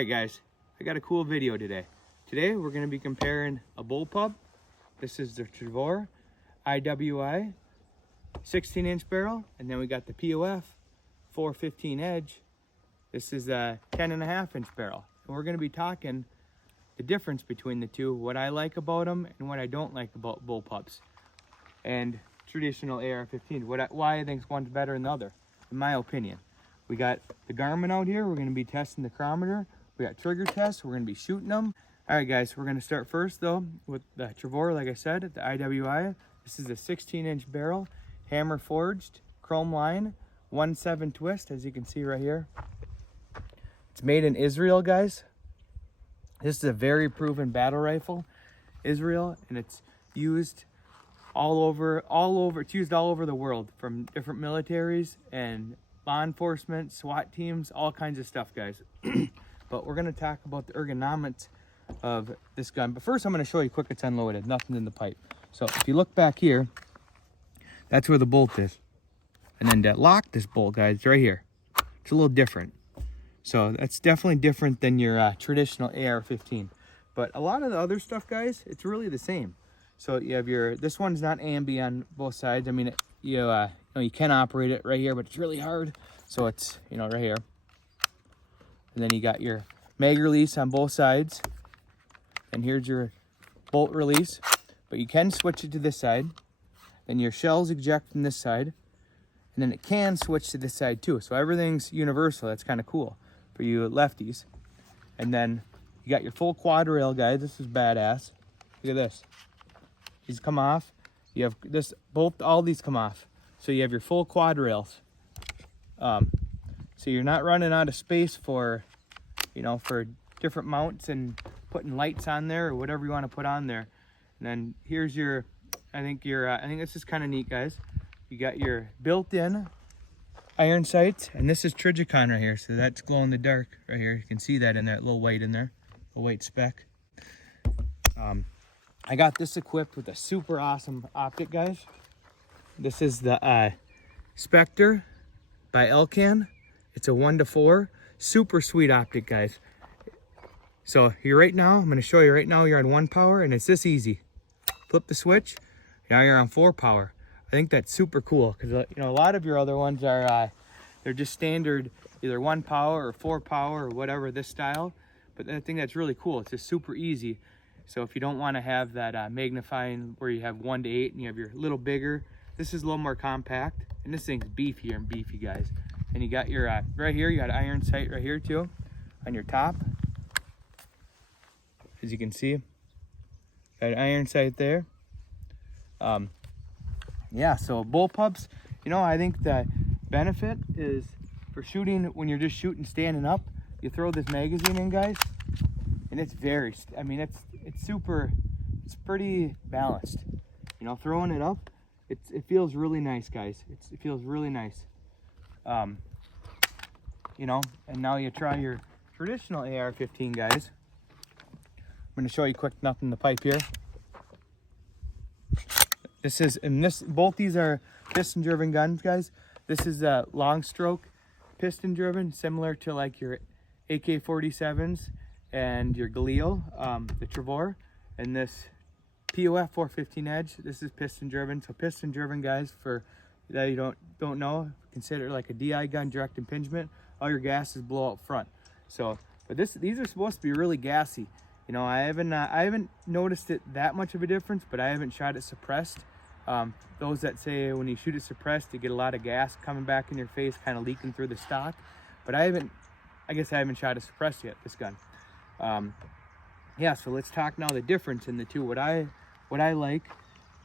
Alright guys, I got a cool video today. Today we're going to be comparing a Bullpup. This is the Tavor IWI 16-inch barrel, and then we got the POF 415 Edge. This is a 10.5-inch barrel. And we're going to be talking the difference between the two, what I like about them and what I don't like about Bullpups and traditional AR-15. Why I think one's better than the other, in my opinion. We got the Garmin out here. We're going to be testing the chronometer. We got trigger tests. We're going to be shooting them. All right, guys, we're going to start first, though, with the Tavor, like I said, the IWI. This is a 16-inch barrel, hammer forged, chrome line, 1/7 twist, as you can see right here. It's made in Israel, guys. This is a very proven battle rifle, Israel, and it's used all over. It's used all over the world, from different militaries and law enforcement, SWAT teams, all kinds of stuff, guys. But we're going to talk about the ergonomics of this gun. But first, I'm going to show you quick it's unloaded, nothing in the pipe. So if you look back here, that's where the bolt is. And then to lock this bolt, guys, it's right here. It's a little different. So that's definitely different than your traditional AR-15. But a lot of the other stuff, guys, it's really the same. So you have this one's not ambi on both sides. I mean, you can operate it right here, but it's really hard. So it's, right here. And then you got your mag release on both sides. And here's your bolt release. But you can switch it to this side. Then your shells eject from this side. And then it can switch to this side too. So everything's universal. That's kind of cool for you lefties. And then you got your full quad rail, guys. This is badass. Look at this. These come off. You have this, all these come off. So you have your full quad rails. So you're not running out of space for, for different mounts and putting lights on there or whatever you want to put on there. And then here's I think this is kind of neat, guys. You got your built-in iron sights, and this is Trigicon right here. So that's glow in the dark right here. You can see that in that little white in there, a white speck. I got this equipped with a super awesome optic, guys. This is the Spectre by Elcan. It's a 1:4, super sweet optic, guys. So I'm going to show you right now, you're on 1 power, and it's this easy. Flip the switch, now you're on 4 power. I think that's super cool, because a lot of your other ones are, they're just standard, either 1 power or 4 power or whatever, this style. But I think that's really cool. It's just super easy. So if you don't want to have that magnifying where you have 1 to 8 and you have your little bigger, this is a little more compact, and this thing's beefier and beefy, guys. And you got your right here, you got iron sight right here too on your top, as you can see. Got an iron sight there. Yeah, so Bullpups, I think the benefit is for shooting when you're just shooting standing up. You throw this magazine in, guys, and it's it's pretty balanced. Throwing it up, it feels really nice, guys. It feels really nice. And now you try your traditional AR-15, guys. I'm going to show you quick nothing in the pipe here. Both these are piston driven guns, guys. This is a long stroke piston driven, similar to like your AK-47s and your Galil, the Tavor, and this POF 415 Edge. This is piston driven. So piston driven, guys, for that you don't know, consider like a DI gun, direct impingement. All your gases blow out front. So, but these are supposed to be really gassy. I haven't noticed it that much of a difference, but I haven't shot it suppressed. Those that say when you shoot it suppressed, you get a lot of gas coming back in your face, kind of leaking through the stock. But I guess I haven't shot it suppressed yet, this gun. Yeah, so let's talk now the difference in the two. What I like,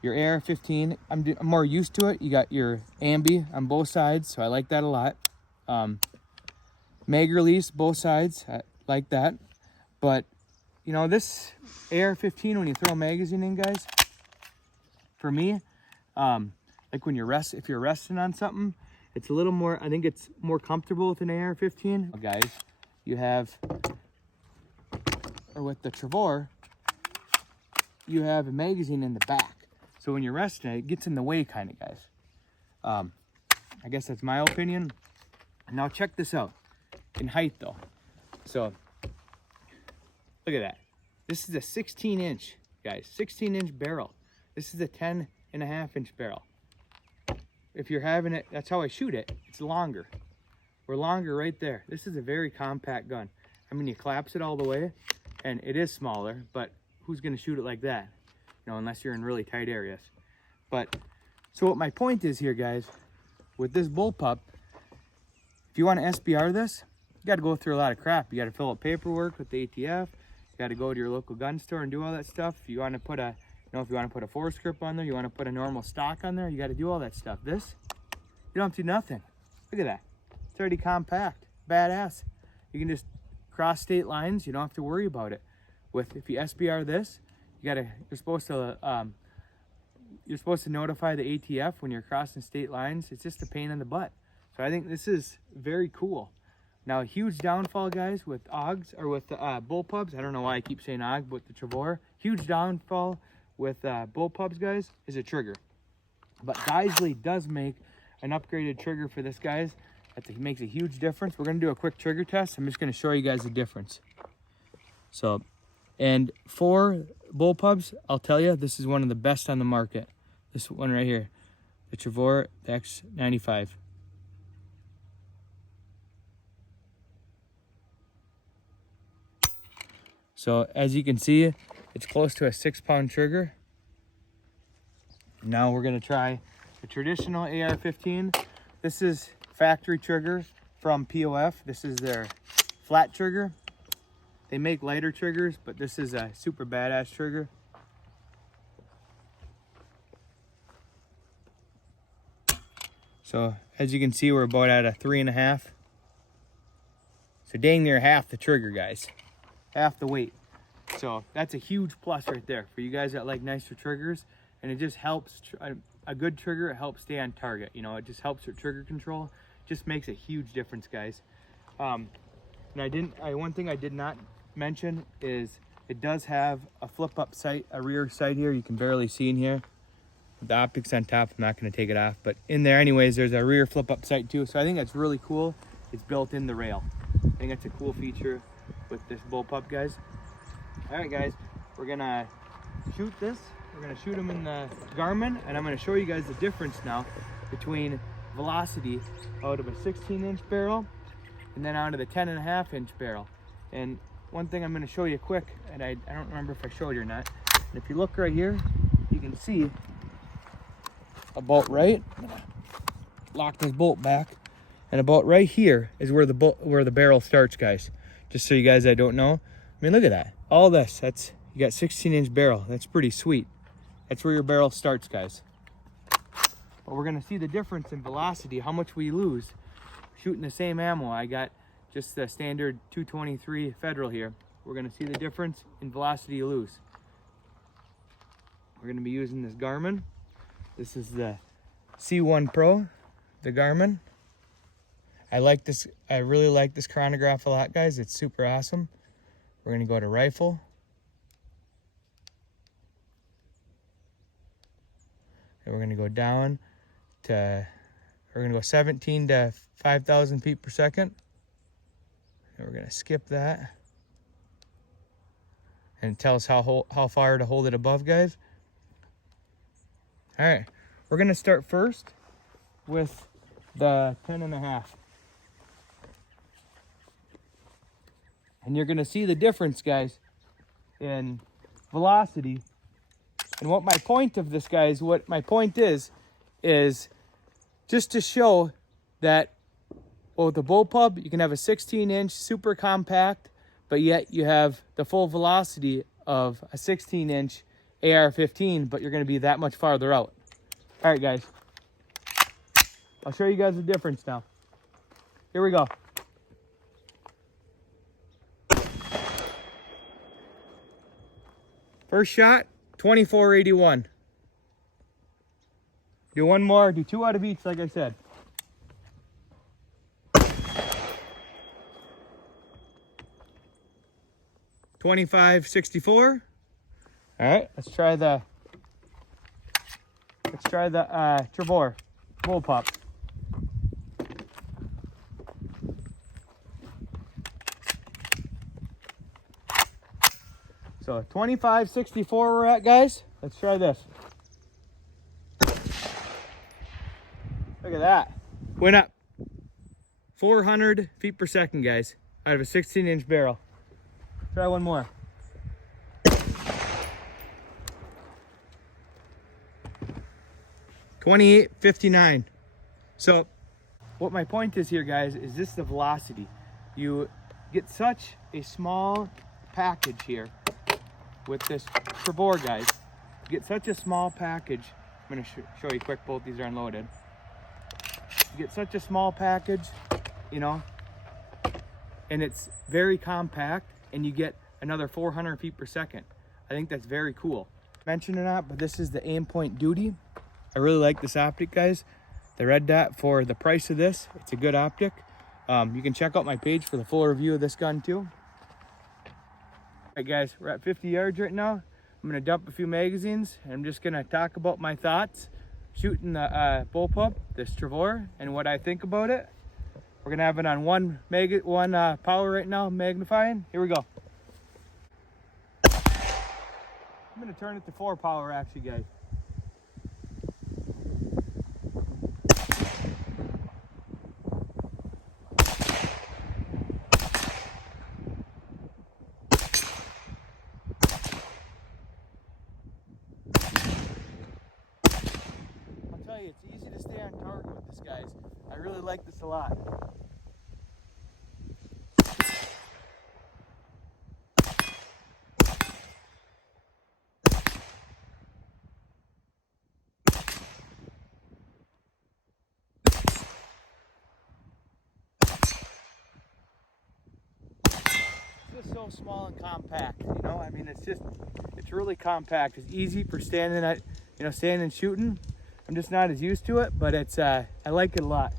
your AR-15, I'm more used to it. You got your ambi on both sides, so I like that a lot. Mag release, both sides, I like that. But, this AR-15, when you throw a magazine in, guys, for me, like when if you're resting on something, it's a little more, I think it's more comfortable with an AR-15. Guys, you have, or with the Tavor, you have a magazine in the back. So when you're resting, it gets in the way kind of, guys. I guess that's my opinion. Now check this out, in height though. So Look at that. This is a 16-inch, guys, 16-inch barrel. This is a 10.5-inch barrel. If you're having it, that's how I shoot it. It's longer. We're longer right there. This is a very compact gun. I mean, you collapse it all the way, and it is smaller, but who's gonna shoot it like that? You know, unless you're in really tight areas. But, so what my point is here, guys, with this bullpup, if you wanna SBR this, you gotta go through a lot of crap. You gotta fill out paperwork with the ATF. You gotta go to your local gun store and do all that stuff. If you wanna put a, if you wanna put a force grip on there, you wanna put a normal stock on there, you gotta do all that stuff. This, you don't have to do nothing. Look at that. It's already compact, badass. You can just cross state lines. You don't have to worry about it. If you SBR this, you're supposed to notify the ATF when you're crossing state lines. It's just a pain in the butt. So I think this is very cool. Now, a huge downfall, guys, with AUGs or with bullpups. I don't know why I keep saying AUG, but the Tavor. Huge downfall with bullpups, guys, is a trigger. But Geisley does make an upgraded trigger for this, guys. That makes a huge difference. We're gonna do a quick trigger test. I'm just gonna show you guys the difference. So, and for bullpups, I'll tell you, this is one of the best on the market. This one right here, the Tavor X95. So as you can see, it's close to a 6-pound trigger. Now we're gonna try the traditional AR-15. This is factory trigger from POF. This is their flat trigger. They make lighter triggers, but this is a super badass trigger. So as you can see, we're about at a 3.5. So dang near half the trigger, guys. Half the weight. So that's a huge plus right there for you guys that like nicer triggers. And it just helps, a good trigger, it helps stay on target. You know, it just helps with trigger control. Just makes a huge difference, guys. And one thing I did not mention is it does have a flip up sight, a rear sight here. You can barely see in here. The optics on top, I'm not gonna take it off, but in there anyways, there's a rear flip up sight too. So I think that's really cool. It's built in the rail. I think that's a cool feature with this bullpup, guys. All right, guys, we're gonna shoot this. We're gonna shoot them in the Garmin, and I'm gonna show you guys the difference now between velocity out of a 16-inch barrel and then out of the 10.5-inch barrel. And one thing I'm going to show you quick, and I don't remember if I showed you or not, and if you look right here, you can see about right, I'm going to lock this bolt back, and about right here is where the barrel starts, guys. Just so you guys that don't know, I mean, look at that. All this, you got 16-inch barrel. That's pretty sweet. That's where your barrel starts, guys. But we're gonna see the difference in velocity, how much we lose shooting the same ammo. I got just the standard 223 Federal here. We're gonna see the difference in velocity you lose. We're gonna be using this Garmin. This is the C1 Pro, the Garmin. I really like this chronograph a lot, guys. It's super awesome. We're gonna go to rifle. And we're gonna go down to, we're gonna go 17 to 5,000 feet per second. And we're gonna skip that. And tell us how far to hold it above, guys. All right, we're gonna start first with the 10.5. And you're gonna see the difference, guys, in velocity. And what my point of this, guys, what my point is just to show that, well, with the bullpup, you can have a 16-inch super compact, but yet you have the full velocity of a 16-inch AR-15, but you're going to be that much farther out. All right, guys. I'll show you guys the difference now. Here we go. First shot, 2481. Do one more, do 2 out of each, like I said. .2564. All right, let's try the Tavor Bullpup. So 25.64 we're at, guys. Let's try this. Look at that. Went up 400 feet per second, guys, out of a 16-inch barrel. Try one more. .5859. So what my point is here, guys, is this the velocity. You get such a small package here with this Tavor, guys. You get such a small package. I'm going to show you quick, both these are unloaded. You get such a small package, you know, and it's very compact, and you get another 400 feet per second. I think that's very cool. Mention or not, but this is the aim point duty. I really like this optic, guys. The red dot, for the price of this, it's a good optic. You can check out my page for the full review of this gun too. All right, guys, we're at 50 yards right now. I'm gonna dump a few magazines, and I'm just gonna talk about my thoughts shooting the Bullpup, this Tavor, and what I think about it. We're gonna have it on one power right now, magnifying. Here we go. I'm gonna turn it to 4 power, actually, guys. It's easy to stay on target with this, guys. I really like this a lot. It's just so small and compact, you know? I mean, it's really compact. It's easy for standing and shooting. I'm just not as used to it, but it's I like it a lot.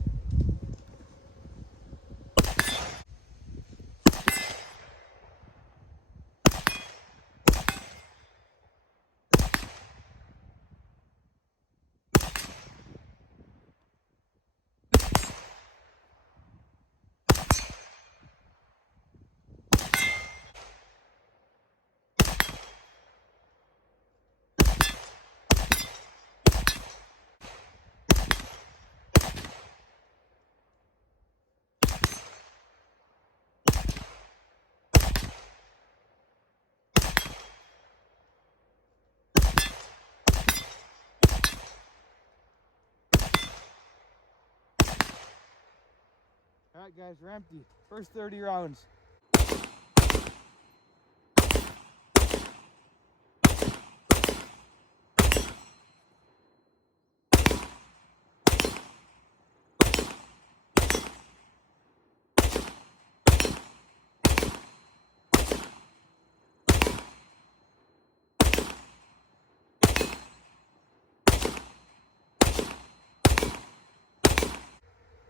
All right, guys, we're empty. First 30 rounds.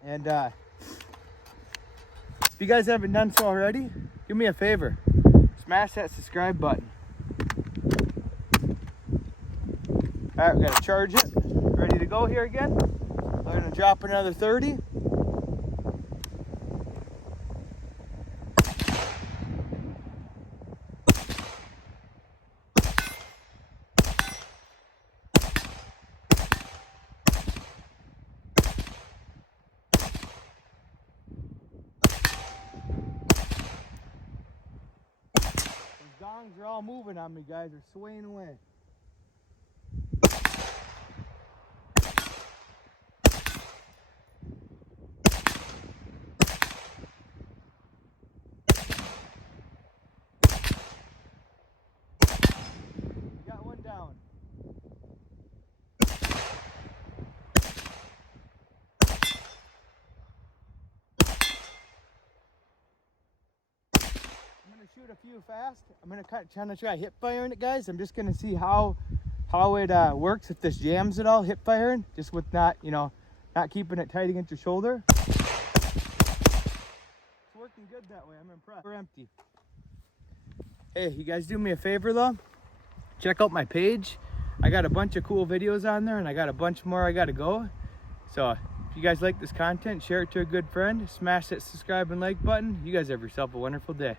And if you guys haven't done so already, do me a favor, smash that subscribe button. All right, we're gonna charge it, ready to go here again. We're gonna drop another 30. Gongs are all moving on me, guys. They're swaying away. Got one down. Shoot a few fast. I'm gonna trying to try hip firing it, guys. I'm just gonna see how it works, if this jams at all, hip firing, just with not keeping it tight against your shoulder. It's working good that way. I'm impressed. We're empty. Hey, you guys do me a favor though, check out my page. I got a bunch of cool videos on there, and I got a bunch more I gotta go. So if you guys like this content, share it to a good friend, smash that subscribe and like button. You guys have yourself a wonderful day.